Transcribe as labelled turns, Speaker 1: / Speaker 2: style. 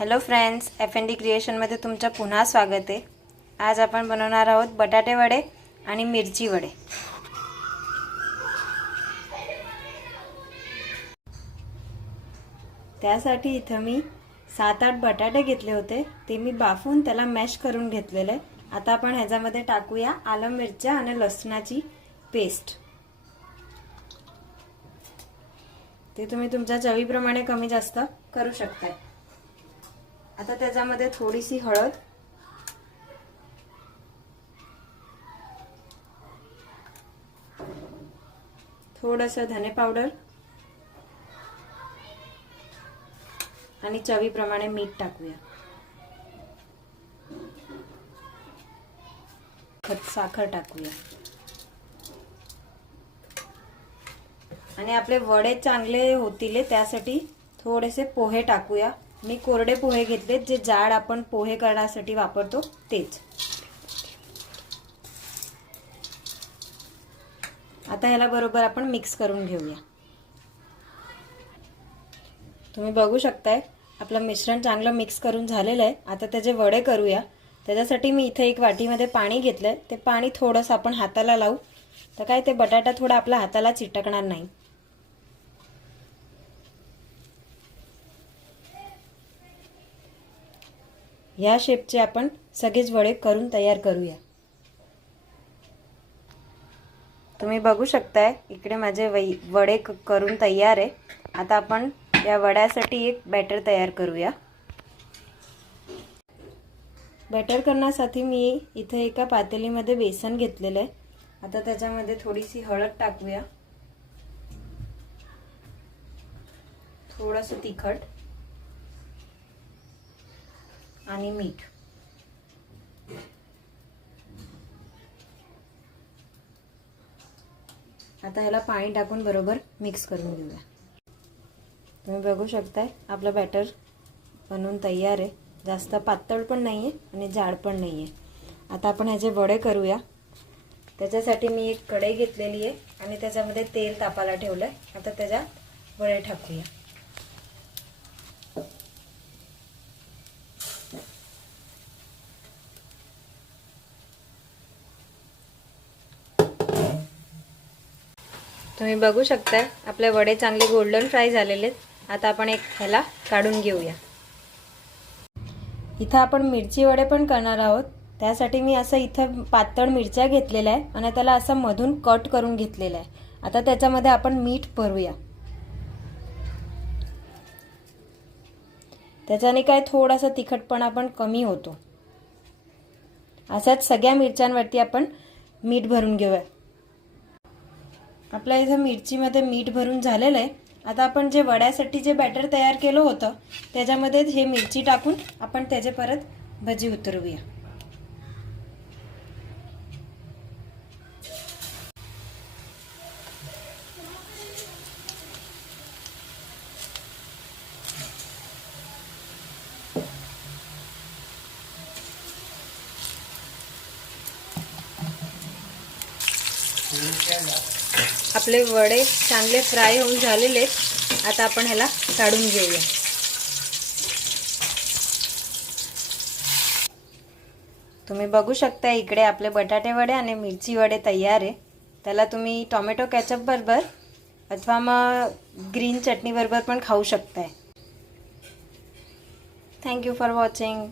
Speaker 1: Hello friends F N D क्रिएशनमध्ये तुमचं पुन्हा स्वागत आहे. आज आपण बनवणार आहोत बटाटे वडे आणि मिरची वडे. त्यासाठी इथं मी सात आठ बटाटे घेतले होते. ते मी बाफून त्याला मॅश करून घेतलेले. आता आपण ह्याच्यामध्ये टाकूया आलं मिरच्या आणि लसणाची पेस्ट ते तुम्ही तुमच्या चवीप्रमाणे कमी जास्त करू शकताय. आता त्याच्यामध्ये थोडीशी हळद. थोडंसं धने पावडर. आणि चवीप्रमाणे मीठ टाकूया. खत साखर टाकूया. आणि आपले वडे चांगले होतील त्यासाठी थोडेसे पोहे टाकूया. मी कोरडे पोहे घेतलेत जे जाड आपण पोहे करण्यासाठी वापरतो तेच. आता ह्याला बरोबर आपण मिक्स करून घेऊया. तुम्ही बघू शकताय आपलं मिश्रण चांगलं मिक्स करून झालेलं आहे. आता त्याचे वडे करूया. त्याच्यासाठी मी इथे एक वाटीमध्ये पाणी घेतलंय. ते पाणी थोडंसं आपण हाताला लावू. तर काय ते बटाटा थोडा आपल्या हाताला चिटकणार नाही. ह्या शेपचे आपण सगळेच वडे करून तयार करूया. तुम्ही बघू शकताय इकडे माझे वै वडे करून तयार आहे. आता आपण या वड्यासाठी एक बॅटर तयार करूया. बॅटर करण्यासाठी मी इथे एका पातेलीमध्ये बेसन घेतलेलं आहे. आता त्याच्यामध्ये थोडीशी हळद टाकूया. थोडंसं तिखट. आणि मीठ. आता ह्याला पाणी टाकून बरोबर मिक्स करून घेऊया. तुम्ही बघू शकताय आपलं बॅटर बनवून तयार आहे. जास्त पातळ पण नाही आहे आणि जाड पण नाही आहे आता आपण ह्याचे वडे करूया. त्याच्यासाठी मी एक कढई घेतलेली आहे आणि त्याच्यामध्ये तेल तापायला ठेवलं आहे आता त्याच्यात वडे टाकूया. तुम्ही बघू शकता आपले वडे चांगले गोल्डन फ्राय झालेले आहेत. आता आपण एक ह्याला काढून घेऊया. इथं आपण मिरची वडे पण करणार आहोत. त्यासाठी मी असं इथं पातळ मिरच्या घेतलेल्या आहे आणि त्याला असं मधून कट करून घेतलेलं आहे. आता त्याच्यामध्ये आपण मीठ भरूया. त्याच्याने काय थोडासा तिखटपणा पण कमी होतो. अशाच सगळ्या मिरच्यांवरती आपण मीठ भरून घेऊया. आपल्या इथं मिरचीमध्ये मीठ भरून झालेलं आहे. आता आपण जे वड्यासाठी जे बॅटर तयार केलं होतं त्याच्यामध्ये हे मिरची टाकून आपण त्याचे परत भजी उतरवूया. आपले वडे चांगले फ्राय होऊन झालेले आहेत. आता आपण ह्याला काढून घेऊया. तुम्ही बघू शकता इकडे आपले बटाटे वडे आणि मिरची वडे तयार आहे. त्याला तुम्ही टोमॅटो कॅचअप बरोबर अथवा मग ग्रीन चटणी बरोबर पण खाऊ शकताय. Thank you for watching